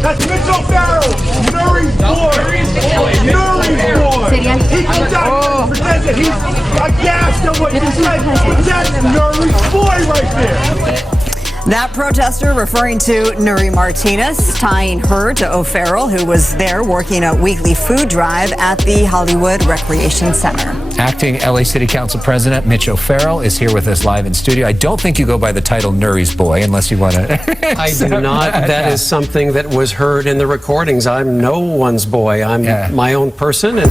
That's Mitchell Farrell, Nuri's boy. Nuri's boy. He comes out and pretends that he's aghast at what you said, but that's Nuri's boy right there. That protester referring to Nuri Martinez, tying her to O'Farrell, who was there working a weekly food drive at the Hollywood Recreation Center. Acting LA City Council President Mitch O'Farrell is here with us live in studio. I don't think you go by the title Nuri's boy unless you want to. I do not. That is something that was heard in the recordings. I'm no one's boy. I'm my own person. And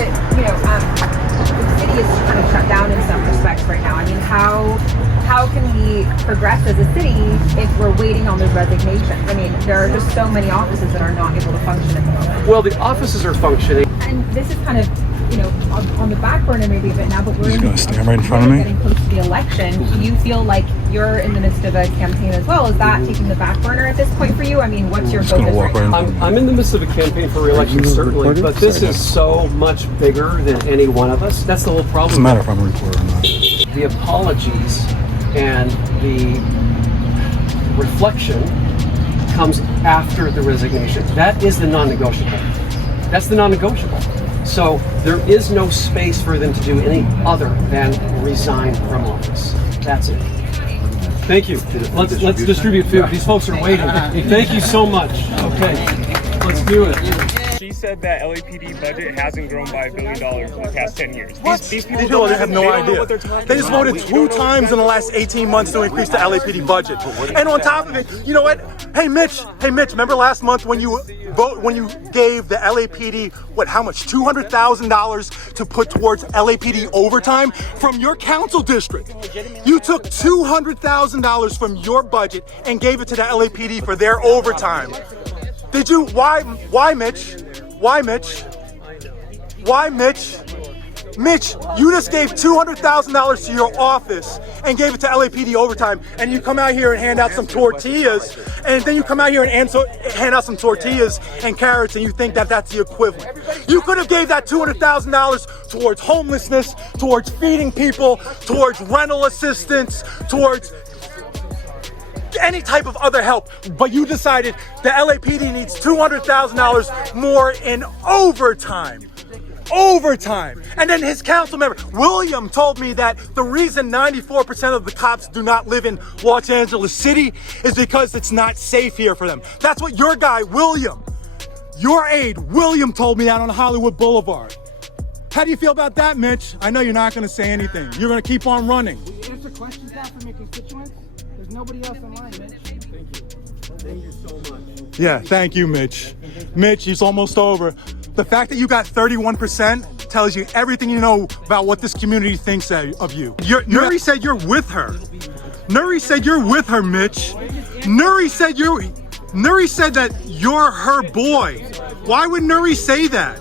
the city is kind of shut down in some respects right now. I mean, how can we progress as a city if we're waiting on those resignations? I mean, there are just so many offices that are not able to function at the moment. well, the offices are functioning. And this is kind of, on the back burner maybe a bit now, but we're stand right in front of me. Getting close to the election. Do you feel like you're in the midst of a campaign as well? Is that taking the back burner at this point for you? I mean, what's your focus right now? I'm in the midst of a campaign for re-election, certainly, but this is so much bigger than any one of us. That's the whole problem. Doesn't matter if I'm a reporter or not. The apologies and the reflection comes after the resignation. That is the non-negotiable. That's the non-negotiable. So there is no space for them to do any other than resign from office. That's it. Thank you. Let's distribute food. These folks are waiting. Thank you so much. Okay, let's do it. She said that LAPD budget hasn't grown by $1 billion in the past 10 years. These People have no idea. They just voted 2 times in the last 18 months to increase the LAPD budget. And on top of it, you know what? Hey Mitch, remember last month when you gave the LAPD how much? $200,000 to put towards LAPD overtime from your council district. You took $200,000 from your budget and gave it to the LAPD for their overtime. Did you? Why, Mitch? Why, Mitch? Why, Mitch? Mitch, you just gave $200,000 to your office and gave it to LAPD overtime, and you come out here and hand out some tortillas, and then you come out here and hand out some tortillas and carrots, and you think that that's the equivalent. You could have gave that $200,000 towards homelessness, towards feeding people, towards rental assistance, towards any type of other help, but you decided the LAPD needs $200,000 more in overtime. And then his council member, William, told me that the reason 94% of the cops do not live in Los Angeles City is because it's not safe here for them. That's what your guy, William, your aide, William, told me that on Hollywood Boulevard. How do you feel about that, Mitch? I know you're not going to say anything. You're going to keep on running. Will you answer questions now from your constituents? There's nobody else online, Mitch. Thank you. Thank you so much. Yeah, thank you, Mitch. Mitch, it's almost over. The fact that you got 31% tells you everything you know about what this community thinks of you. Nuri said you're with her. Nuri said you're with her, Mitch. Nuri said that you're her boy. Why would Nuri say that?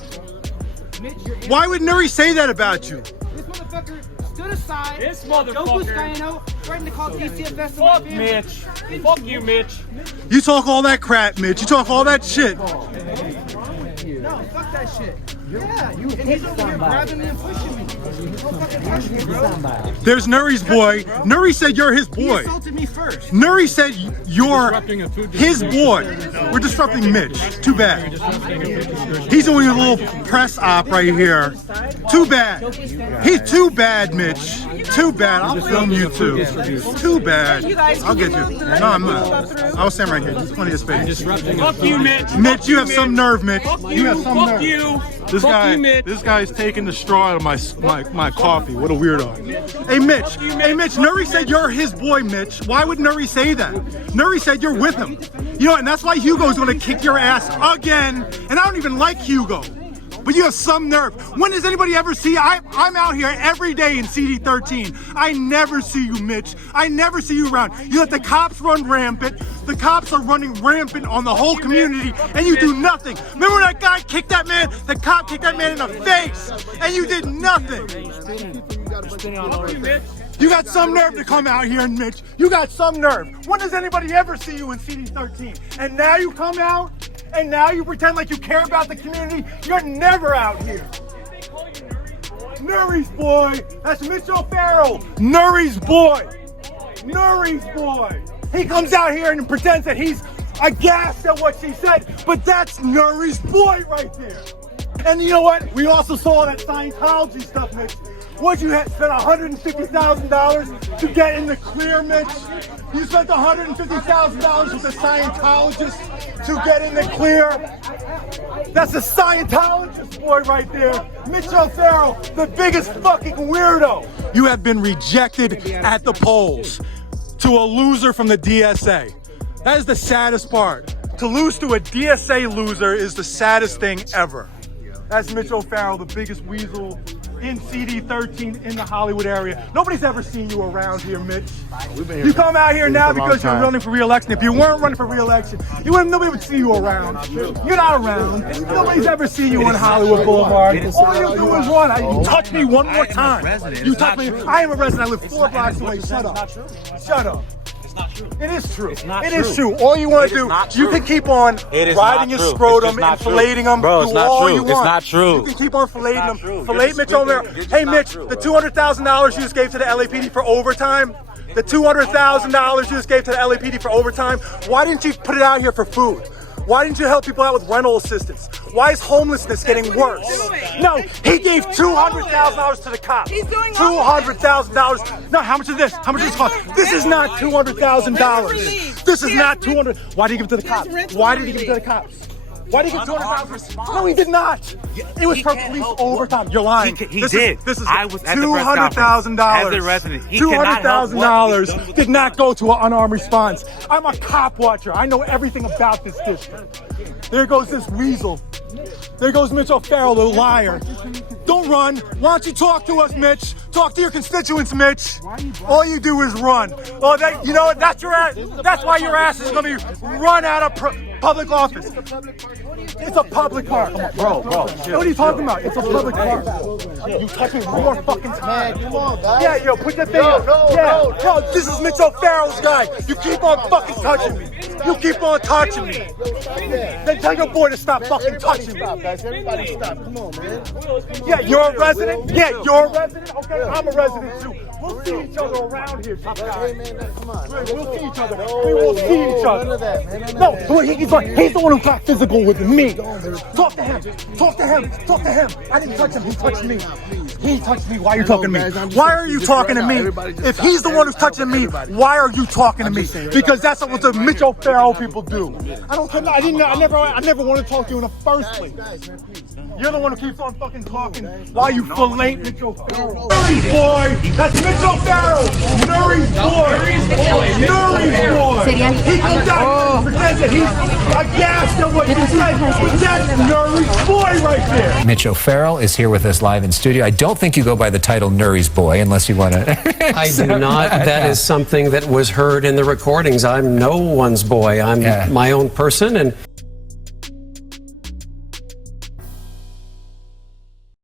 Why would Nuri say that about you? This motherfucker stood aside. This motherfucker. Threatened to call DCFS. Fuck Mitch. Fuck you, Mitch. You talk all that crap, Mitch. You talk all that shit. No, fuck that shit. Yeah, and he's over here grabbing me and pushing me. Don't fucking push me, bro. There's Nuri's boy. Nuri said you're his boy. He insulted me first. Nuri said you're his boy. We're disrupting Mitch. Too bad. He's doing a little press op right here. Too bad. He's too bad, Mitch. Too bad. I'll film you too. Too bad. I'll get you. No, I'm not. I'll stand right here. There's plenty of space. Fuck you, Mitch. Mitch, you have some nerve, Mitch. You have some nerve. Fuck you. This guy's taking the straw out of my coffee. What a weirdo. Hey Mitch, Nuri said you're his boy, Mitch. Why would Nuri say that? Nuri said you're with him. You know, and that's why Hugo's gonna kick your ass again. And I don't even like Hugo. But you have some nerve. When does anybody ever see? I'm out here every day in CD13. I never see you, Mitch. I never see you around. You let the cops run rampant. The cops are running rampant on the whole community, and you do nothing. Remember when that guy kicked that man? The cop kicked that man in the face, and you did nothing. You got some nerve to come out here, Mitch. You got some nerve. When does anybody ever see you in CD13? And now you come out, and now you pretend like you care about the community. You're never out here. Nuri's boy. That's Mitch O'Farrell. Nuri's boy. Nuri's boy. He comes out here and pretends that he's aghast at what she said, but that's Nuri's boy right there. And you know what? We also saw that Scientology stuff, Mitch. What'd you have spent $150,000 to get in the clear, Mitch? You spent $150,000 with a Scientologist to get in the clear. That's a Scientologist boy right there. Mitch O'Farrell, the biggest fucking weirdo. You have been rejected at the polls to a loser from the DSA. That is the saddest part. To lose to a DSA loser is the saddest thing ever. That's Mitch O'Farrell, the biggest weasel in CD13 in the Hollywood area. Nobody's ever seen you around here, Mitch. You come out here now because you're running for re-election. If you weren't running for re-election, nobody would see you around. You're not around. Nobody's ever seen you on Hollywood Boulevard. All you do is run. You touch me one more time. You touch me. I am a resident. I live 4 blocks away. Shut up. Shut up. It is true. It is true. All you want to do, you can keep on riding his scrotum, inflating him, do all you want. It's not true. You can keep on filleting him. Fillet Mitch O'Farrell. Hey, Mitch, the $200,000 you just gave to the LAPD for overtime, the $200,000 you just gave to the LAPD for overtime, why didn't you put it out here for food? Why didn't you help people out with rental assistance? Why is homelessness getting worse? No, he gave $200,000 to the cops. He's doing $200,000. No, how much is this? How much does this cost? This is not $200,000. This is not $200,000. Why did he give it to the cops? Why did he give it to the cops? Why did he give $200,000? No, he did not. It was for police overtime. You're lying. He did. This is I was at the press conference as a resident. $200,000 did not go to an unarmed response. I'm a cop watcher. I know everything about this district. There goes this weasel. There goes Mitch O'Farrell, the liar. Don't run. Why don't you talk to us, Mitch? Talk to your constituents, Mitch. All you do is run. Oh, you know what? That's your ass. That's why your ass is going to be run out of public office. It's a public park. Bro. What are you talking about? It's a public park. You touch me one more fucking time. Come on, guys. Yeah, yo, put that thing up. No, this is Mitch O'Farrell's guy. You keep on fucking touching me. You keep on touching me. Then tell your boy to stop fucking touching me. Guys, everybody stop. Come on, man. Yeah, you're a resident? Yeah, you're a resident? Okay, I'm a resident too. We'll see each other around here, tough guy. Hey, man, come on. We'll see each other. We will see each other. None of that, man. No, he's the one who got physical with me. Talk to him. Talk to him. Talk to him. I didn't touch him. He touched me. He touched me. Why are you talking to me? Why are you talking to me? If he's the one who's touching me, why are you talking to me? Because that's what the Mitch O'Farrell people do. I never want to talk to you in the first place. You're the one who keeps on fucking talking while you fillet Mitch O'Farrell. Nuri's boy! That's Mitch O'Farrell! Nuri's boy! Nuri's boy! He comes out and pretends that he's aghast at what you said, but that's Nuri's boy right there! Mitch O'Farrell is here with us live in studio. I don't think you go by the title Nuri's boy unless you want to. I do not. That is something that was heard in the recordings. I'm no one's boy. I'm my own person, and